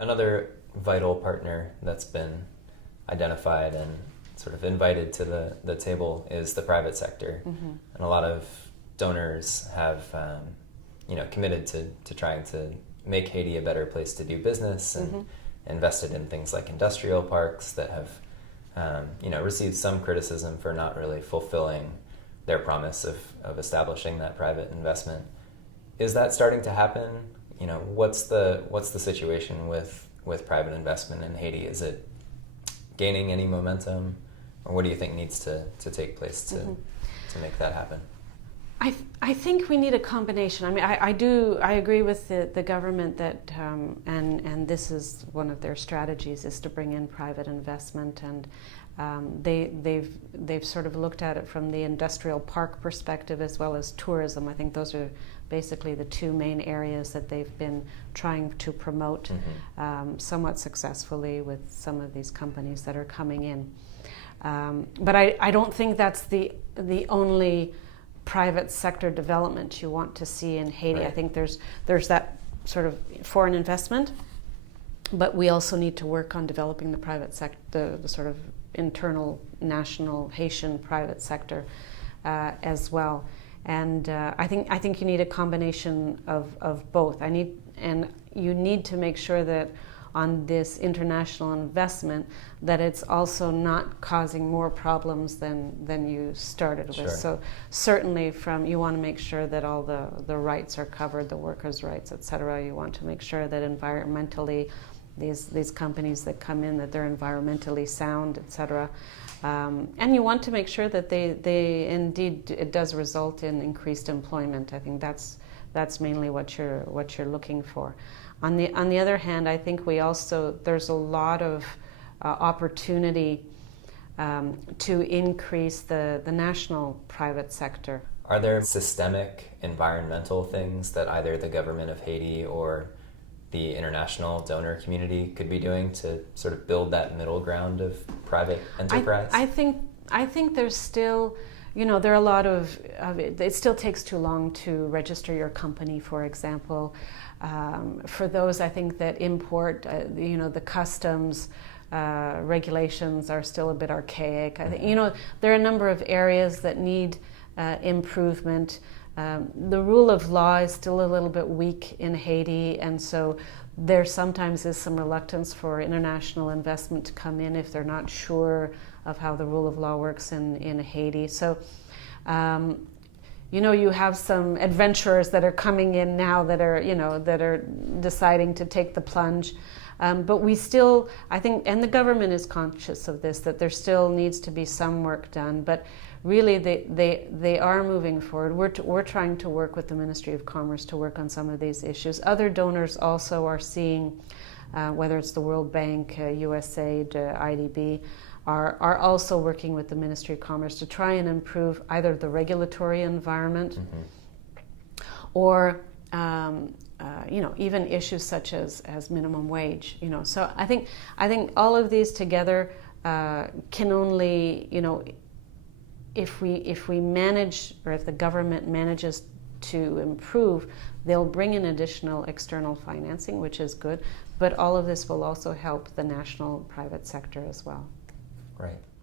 Another vital partner that's been identified and sort of invited to the table is the private sector. Mm-hmm. And a lot of donors have committed to trying to make Haiti a better place to do business, and Mm-hmm. invested in things like industrial parks that have received some criticism for not really fulfilling their promise of establishing that private investment. Is that starting to happen? What's the situation with private investment in Haiti? Is it gaining any momentum, or what do you think needs to take place to make that happen? I think we need a combination. I mean, I agree with the government that and this is one of their strategies, is to bring in private investment, and they've sort of looked at it from the industrial park perspective as well as tourism. I think those are basically the two main areas that they've been trying to promote, somewhat successfully with some of these companies that are coming in. But I don't think that's the only private sector development you want to see in Haiti. Right. I think there's that sort of foreign investment, but we also need to work on developing the private sector, the sort of internal national Haitian private sector as well. And I think you need a combination of both. You need to make sure that on this international investment that it's also not causing more problems than you started with. Sure. So certainly you want to make sure that all the rights are covered, the workers' rights, et cetera. You want to make sure that environmentally these companies that come in, that they're environmentally sound, et cetera. And you want to make sure that they indeed, it does result in increased employment. I think that's mainly what you're looking for. On the other hand, I think there's a lot of opportunity to increase the national private sector. Are there systemic environmental things that either the government of Haiti or the international donor community could be doing to sort of build that middle ground of private enterprise? I think there's still, there are a lot of it still takes too long to register your company, for example. For those, I think that import, the customs regulations are still a bit archaic. I think, there are a number of areas that need improvement. The rule of law is still a little bit weak in Haiti, and so there sometimes is some reluctance for international investment to come in if they're not sure of how the rule of law works in Haiti. So, you have some adventurers that are coming in now that are deciding to take the plunge. But we still, I think, and the government is conscious of this, that there still needs to be some work done. But really, they are moving forward. We're trying to work with the Ministry of Commerce to work on some of these issues. Other donors also are seeing, whether it's the World Bank, USAID, IDB, are also working with the Ministry of Commerce to try and improve either the regulatory environment or even issues such as minimum wage. So I think all of these together can only, if we manage, or if the government manages to improve, they'll bring in additional external financing, which is good. But all of this will also help the national private sector as well. Right.